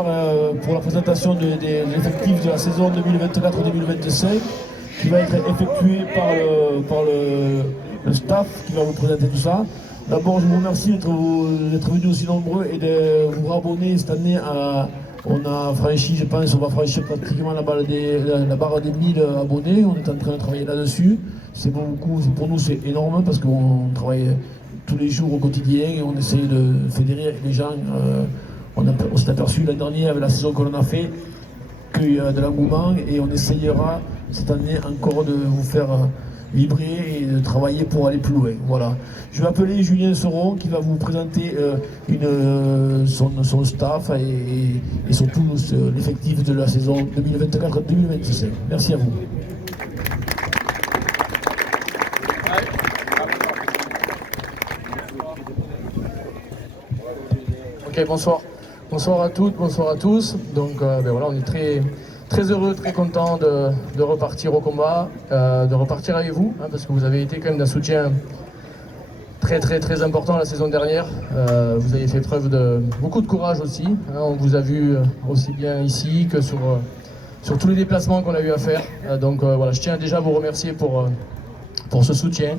départ pour la présentation de l'effectif de la saison 2024-2025 qui va être effectué par le staff qui va vous présenter tout ça. D'abord, je vous remercie d'être venus aussi nombreux et de vous rabonner cette année on a franchi, je pense, on va franchir pratiquement la barre des 1000 abonnés. On est en train de travailler là-dessus. C'est beaucoup, pour nous c'est énorme parce qu'on travaille tous les jours au quotidien et on essaye de fédérer avec les gens. On s'est aperçu l'année dernière avec la saison que l'on a fait qu'il y a de l'engouement et on essayera cette année encore de vous faire vibrer et de travailler pour aller plus loin. Voilà. Je vais appeler Julien Seron qui va vous présenter son staff et surtout l'effectif de la saison 2024-2025. Merci à vous. Ok, bonsoir. Bonsoir à toutes, bonsoir à tous. Donc voilà, on est très heureux, très content de repartir au combat, de repartir avec vous, hein, parce que vous avez été quand même d'un soutien très important la saison dernière. Vous avez fait preuve de beaucoup de courage aussi. Hein, on vous a vu aussi bien ici que sur tous les déplacements qu'on a eu à faire. Donc voilà, je tiens déjà à vous remercier pour ce soutien.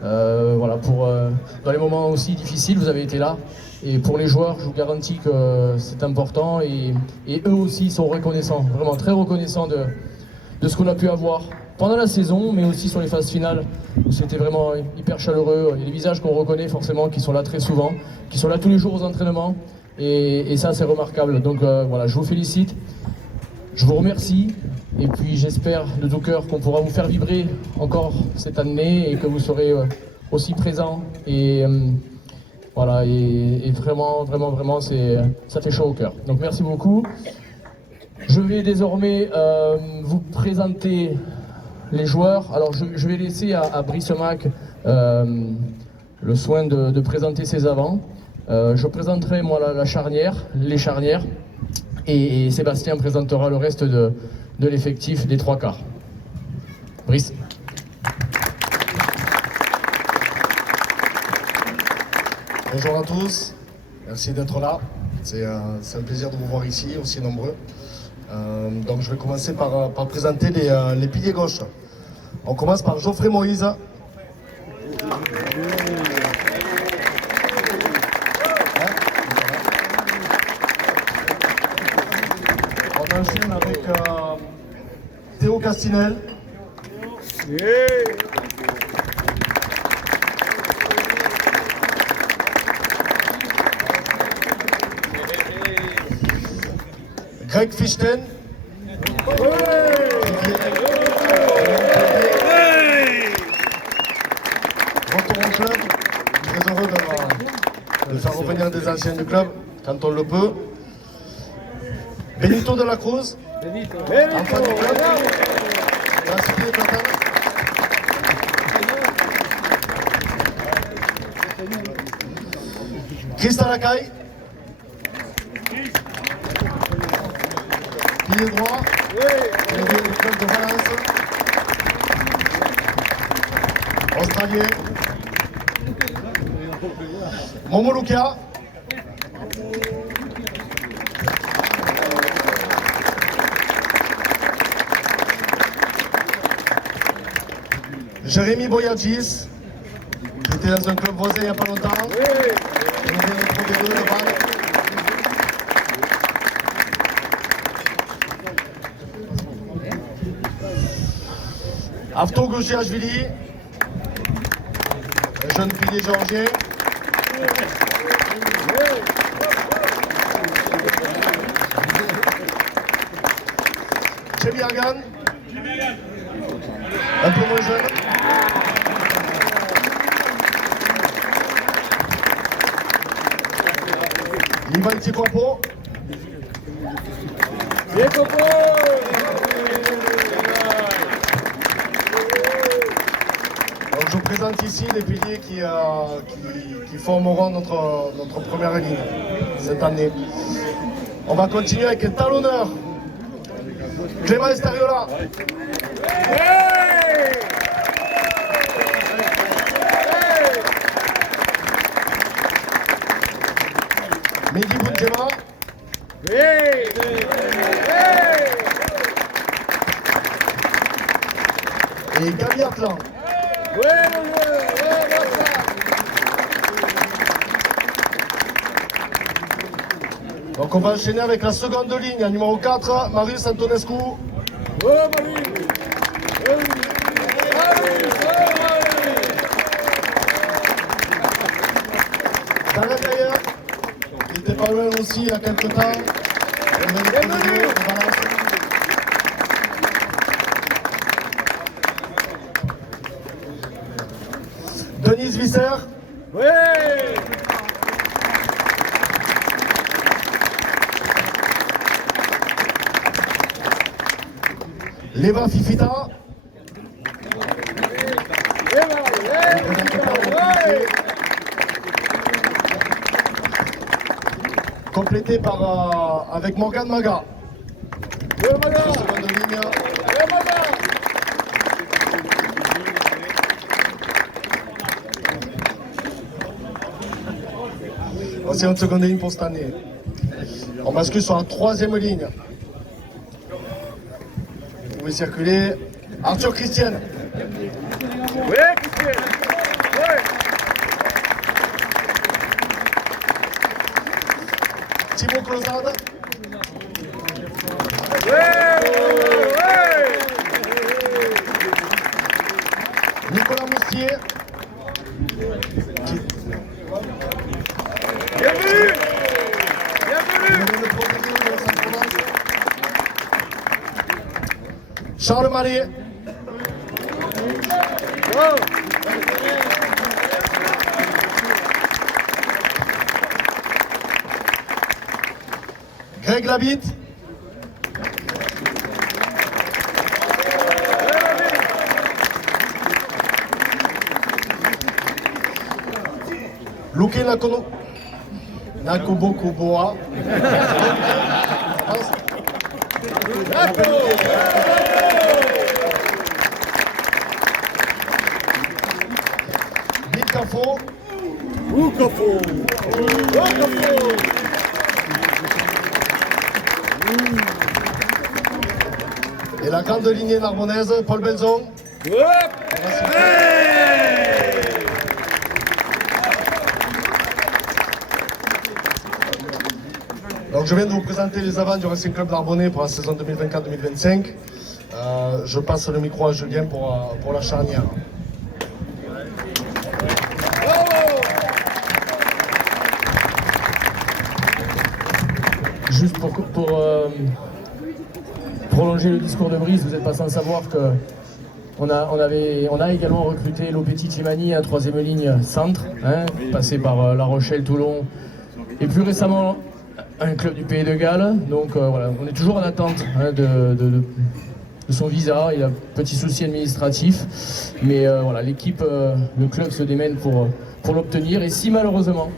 Voilà, dans les moments aussi difficiles, vous avez été là. Et pour les joueurs, je vous garantis que c'est important et eux aussi sont reconnaissants, vraiment très reconnaissants de ce qu'on a pu avoir pendant la saison, mais aussi sur les phases finales où c'était vraiment hyper chaleureux. Il y a des visages qu'on reconnaît forcément, qui sont là très souvent, qui sont là tous les jours aux entraînements et ça c'est remarquable. Donc voilà, je vous félicite, je vous remercie et puis j'espère de tout cœur qu'on pourra vous faire vibrer encore cette année et que vous serez aussi présents et voilà, et vraiment, ça fait chaud au cœur. Donc merci beaucoup. Je vais désormais vous présenter les joueurs. Alors je vais laisser à Brice Mac le soin de présenter ses avants. Je présenterai moi les charnières, et Sébastien présentera le reste de l'effectif des trois quarts. Brice. Bonjour à tous, merci d'être là. C'est un plaisir de vous voir ici, aussi nombreux. Donc je vais commencer par présenter les piliers gauche. On commence par Geoffrey Moïse. On enchaîne avec Théo Castinel. Greg Fichten. Retour au club. Très heureux de faire revenir des anciens du club quand on le peut. Benito de la Cruz. Enfant du club. Merci de t'attendre. Christa Lacaille. Pilier droit, pilier du club de Valence, Australien, Momo Lucia, Jérémy Boyadjis, qui était dans un club voisin il n'y a pas longtemps, qui nous vient de Pro D2 de Vannes. Avto Gouchiachvili, un jeune pilier géorgien. Jimmy Hagan, un peu moins jeune. Ivan Tikopo. Donc je vous présente ici les piliers qui formeront notre première ligne cette année. On va continuer avec un talonneur, Clément Estariola. Mehdi Boudjema. Et Gabi Atlan. Donc on va enchaîner avec la seconde ligne, numéro 4, Marius Antonescu. Dans la derrière, il était pas loin aussi il y a quelques temps. Denise Visser. Oui. Leva Fifita. Complété par avec Morgane Maga. Seconde ligne. Voici une seconde ligne pour cette année. On bascule sur la troisième ligne. Vous pouvez circuler. Arthur Christiane. Oui, Christiane. Oui. Thibaut Closade. Nicolas Moustier. Bienvenue. Bienvenue. Charles Mallet. Greg Labitte. Luke Nakoboko Boa. Bill Cafo. Et la grande lignée narbonnaise, Paul Belzon. Donc je viens de vous présenter les avants du Racing Club Narbonnais pour la saison 2024-2025. Je passe le micro à Julien pour la charnière. Juste pour prolonger le discours de Brice, vous n'êtes pas sans savoir que on a également recruté Lopetit Chimani, un troisième ligne centre, passé par La Rochelle, Toulon et plus récemment un club du Pays de Galles. Donc voilà, on est toujours en attente de son visa. Il a un petit souci administratif, mais voilà, l'équipe, le club se démène pour l'obtenir. Et si malheureusement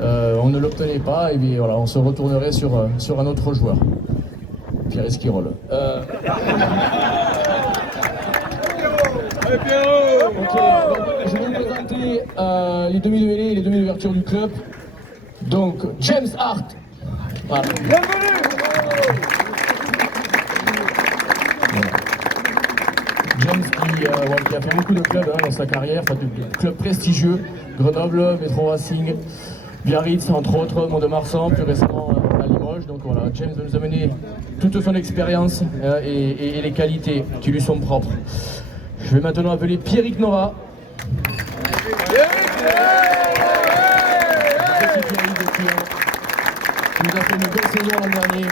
on ne l'obtenait pas, et bien voilà, on se retournerait sur un autre joueur, Pierre Esquirol. Ok, donc, je vais vous présenter les demi de mêlée et les demi d'ouverture du club. Donc James Hart. Voilà. James qui a fait beaucoup de clubs dans sa carrière, enfin, de clubs prestigieux, Grenoble, Métro Racing, Biarritz entre autres, Mont-de-Marsan, plus récemment à Limoges. Donc voilà, James va nous amener toute son expérience et les qualités qui lui sont propres. Je vais maintenant appeler Pierrick Nora. Qui nous a fait une belle saison l'an dernier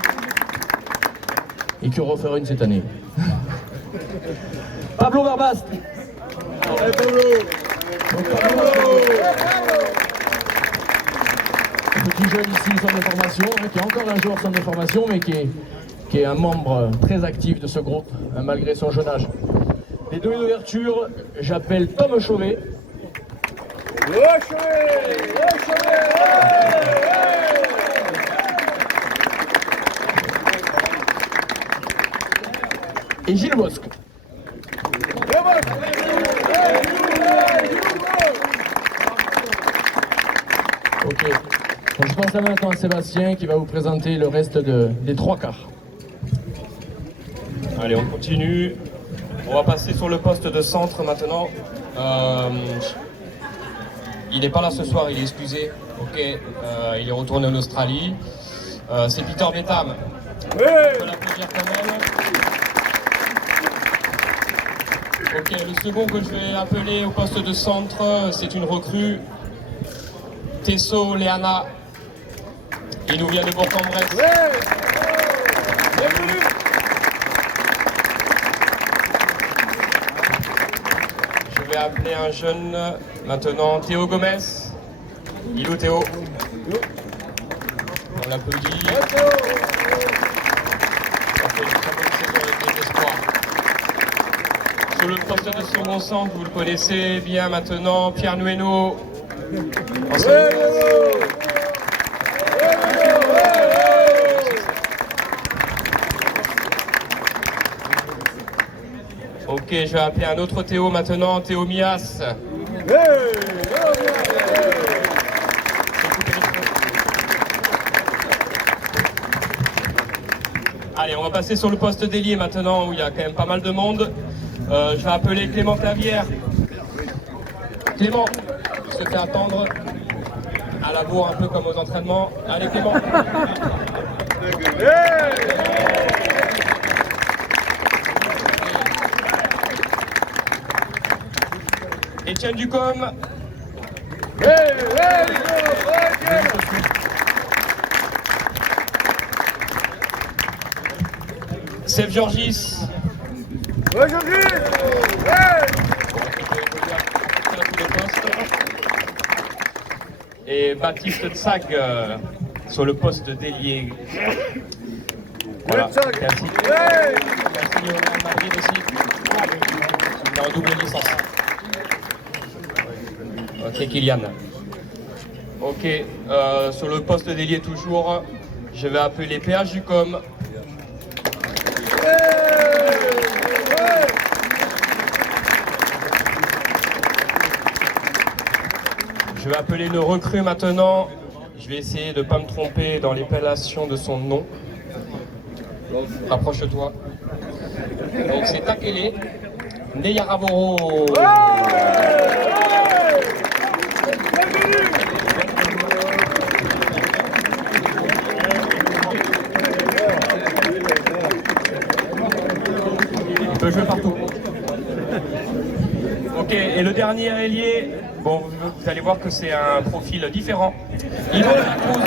et qui en refera une cette année. Pablo Barbast. Un petit jeune ici du centre de formation, qui est encore un joueur centre de formation, mais qui est un membre très actif de ce groupe, malgré son jeune âge. Les deux d'ouverture, j'appelle Tom Chauvet. Et Gilles Bosque. Ok. Donc, passe la main maintenant à Sébastien qui va vous présenter le reste des 3 quarts. Allez, on continue. On va passer sur le poste de centre maintenant. Il n'est pas là ce soir, il est excusé. Ok, il est retourné en Australie. C'est Peter Betham. On peut l'applaudir quand même. Ok, le second que je vais appeler au poste de centre, c'est une recrue. Tesso Leana. Il nous vient de Bourg-en-Bresse. Bienvenue. Je vais appeler un jeune maintenant, Théo Gomez. Il est où Théo? On l'applaudit. Ça fait une très bonne saison avec les espoirs. Sur le poste de second centre, vous le connaissez bien maintenant, Pierre Nueno. Ok, je vais appeler un autre Théo maintenant, Théo Mias. Allez, on va passer sur le poste d'ailier maintenant où il y a quand même pas mal de monde. Je vais appeler Clément Clavière. Clément, il se fait attendre à la bourre un peu comme aux entraînements. Allez Clément. Etienne Ducombe. Sèvres Georgis. Et Baptiste Tsag sur le poste d'ailier. Voilà. Merci. Merci au Real Madrid aussi. Il est en double licence. Ok Kylian. Ok, sur le poste d'ailier toujours, je vais appeler PH Ducombe. Je vais appeler le recrue maintenant. Je vais essayer de ne pas me tromper dans l'épellation de son nom. Rapproche-toi. Donc c'est Takele Neyaravoro. Il peut jouer partout. Ok, et le dernier ailier, bon, vous allez voir que c'est un profil différent. Ivan de la Cruz.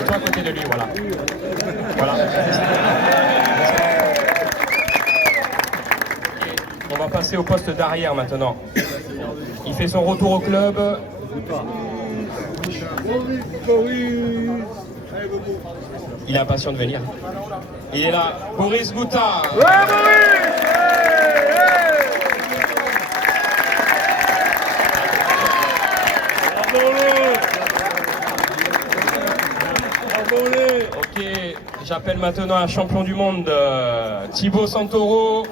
Et toi à côté de lui, voilà. Voilà. Okay, on va passer au poste d'arrière maintenant. Il fait son retour au club. Il est impatient de venir. Il est là, Boris Gouta. Ok, j'appelle maintenant un champion du monde, Thibaut Santoro.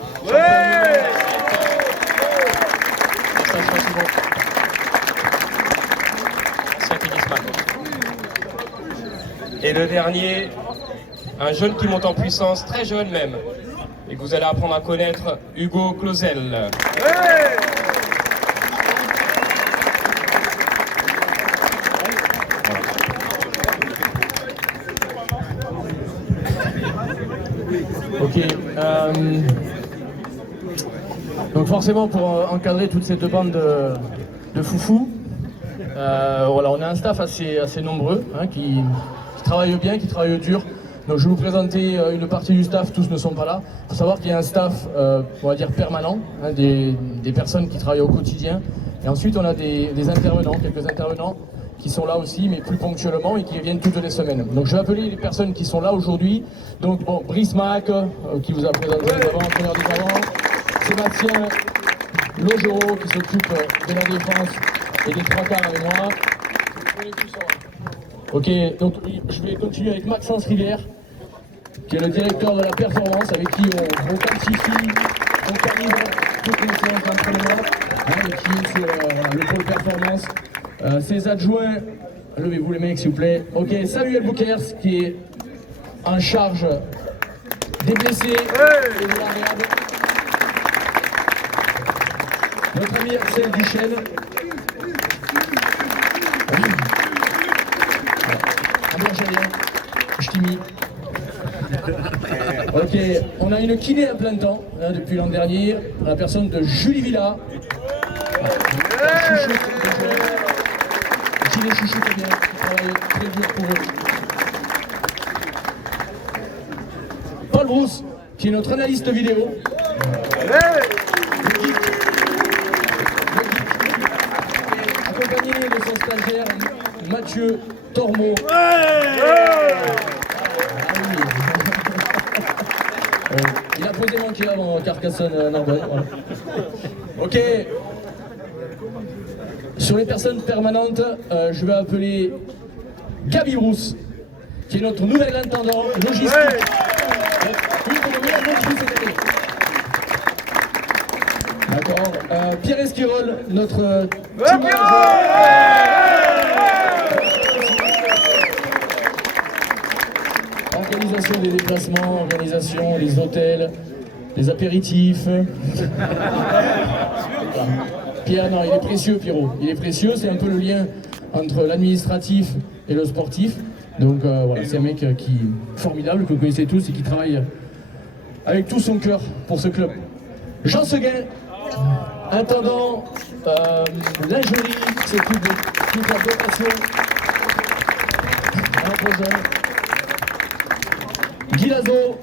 Et le dernier, un jeune qui monte en puissance, très jeune même, et que vous allez apprendre à connaître, Hugo Clausel. Ok. Donc forcément pour encadrer toute cette bande de foufous, voilà, on a un staff assez nombreux hein, qui travaillent bien, qui travaillent dur. Donc je vais vous présenter une partie du staff, tous ne sont pas là. Il faut savoir qu'il y a un staff, on va dire permanent, hein, des personnes qui travaillent au quotidien. Et ensuite on a des intervenants, quelques intervenants qui sont là aussi, mais plus ponctuellement et qui viennent toutes les semaines. Donc je vais appeler les personnes qui sont là aujourd'hui. Donc bon, Brice Mac, qui vous a présenté les avant, entraîneur des avant, Sébastien Logero qui s'occupe de la défense et des 3 quarts avec moi. Ok, donc je vais continuer avec Maxence Rivière, qui est le directeur de la performance, avec qui on quantifie, on calibre toutes les séances d'entraînement, et qui est sur le pôle performance. Ses adjoints, levez-vous les mecs s'il vous plaît. Ok, Samuel Boukers qui est en charge des blessés et de la réhab. Notre ami Axel Duchesne. Je t'y mis. Ok, on a une kiné à plein temps depuis l'an dernier, la personne de Julie Villa. Kiné chouchou très bien, qui travaille très dur pour eux. Paul Brousse, qui est notre analyste vidéo. Accompagné de son stagiaire Mathieu Tormeau. Il a posé manqué avant Carcassonne-Narbonne. Voilà. Ok. Sur les personnes permanentes, je vais appeler Gabi Brousse, qui est notre nouvel intendant logistique. Une de nos meilleures recrues cette année. D'accord. Pierre Esquirol, notre team organisation des déplacements, organisation des hôtels, des apéritifs. Voilà. Pierre, non, il est précieux, Pierrot. Il est précieux, c'est un peu le lien entre l'administratif et le sportif. Donc voilà, c'est un mec qui est formidable, que vous connaissez tous et qui travaille avec tout son cœur pour ce club. Jean Seguin, intendant lingerie, qui s'occupe de toute la dotation à l'emploi jeune. Guy Lazo,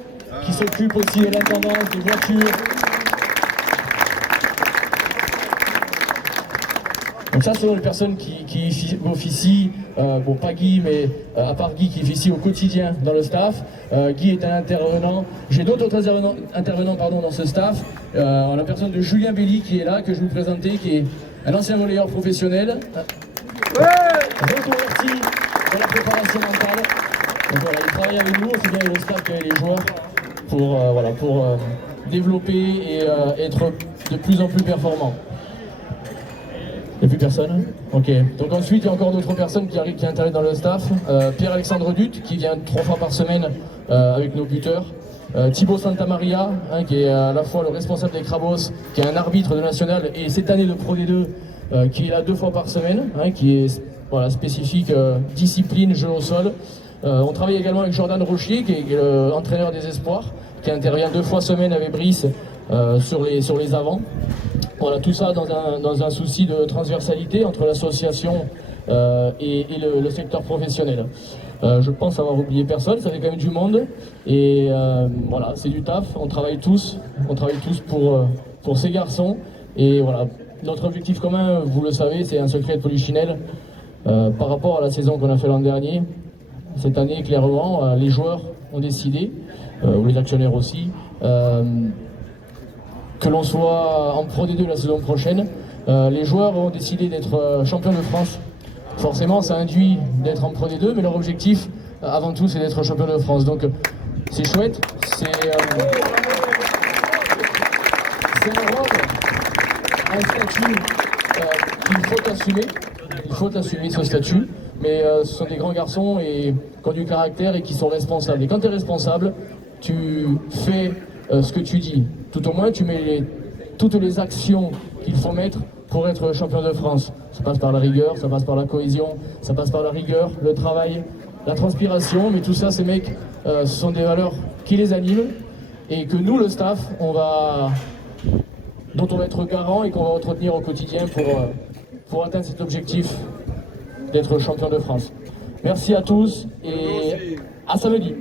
qui s'occupe aussi de l'intendance des voitures. Donc ça, ce sont les personnes qui officient, bon pas Guy, mais à part Guy qui officie au quotidien dans le staff. Guy est un intervenant. J'ai d'autres intervenants dans ce staff. On a la personne de Julien Belli qui est là, que je vais vous présenter, qui est un ancien volleyeur professionnel. Reconverti dans la préparation mentale. Donc voilà, il travaille avec nous, aussi bien avec le staff qu'avec les joueurs, pour développer et être de plus en plus performant. Il n'y a plus personne? Ok. Donc ensuite, il y a encore d'autres personnes qui interviennent dans le staff. Pierre-Alexandre Dutte, qui vient 3 fois par semaine avec nos buteurs. Thibaut Santamaria, qui est à la fois le responsable des Crabos, qui est un arbitre de national, et cette année de Pro D2, qui est là 2 fois par semaine, qui est spécifique discipline, jeu au sol. On travaille également avec Jordan Rochier, qui est l'entraîneur des espoirs, qui intervient 2 fois semaine avec Brice sur les avants. Voilà, tout ça dans un souci de transversalité entre l'association et le secteur professionnel. Je pense avoir oublié personne, ça fait quand même du monde. Et voilà, c'est du taf, on travaille tous pour ces garçons. Et voilà, notre objectif commun, vous le savez, c'est un secret de Polichinelle par rapport à la saison qu'on a fait l'an dernier. Cette année, clairement, les joueurs ont décidé, ou les actionnaires aussi, que l'on soit en Pro D2 la saison prochaine. Les joueurs ont décidé d'être champions de France. Forcément, ça induit d'être en Pro D2, mais leur objectif, avant tout, c'est d'être champion de France. Donc, c'est chouette. C'est un rôle, un statut qu'il faut assumer. Il faut assumer ce statut. Mais ce sont des grands garçons et qui ont du caractère et qui sont responsables. Et quand tu es responsable, tu fais ce que tu dis. Tout au moins, tu mets toutes les actions qu'il faut mettre pour être champion de France. Ça passe par la rigueur, ça passe par la cohésion, ça passe par la rigueur, le travail, la transpiration. Mais tout ça, ces mecs, ce sont des valeurs qui les animent et que nous, le staff, dont on va être garant et qu'on va entretenir au quotidien pour atteindre cet objectif d'être champion de France. Merci à tous et à samedi.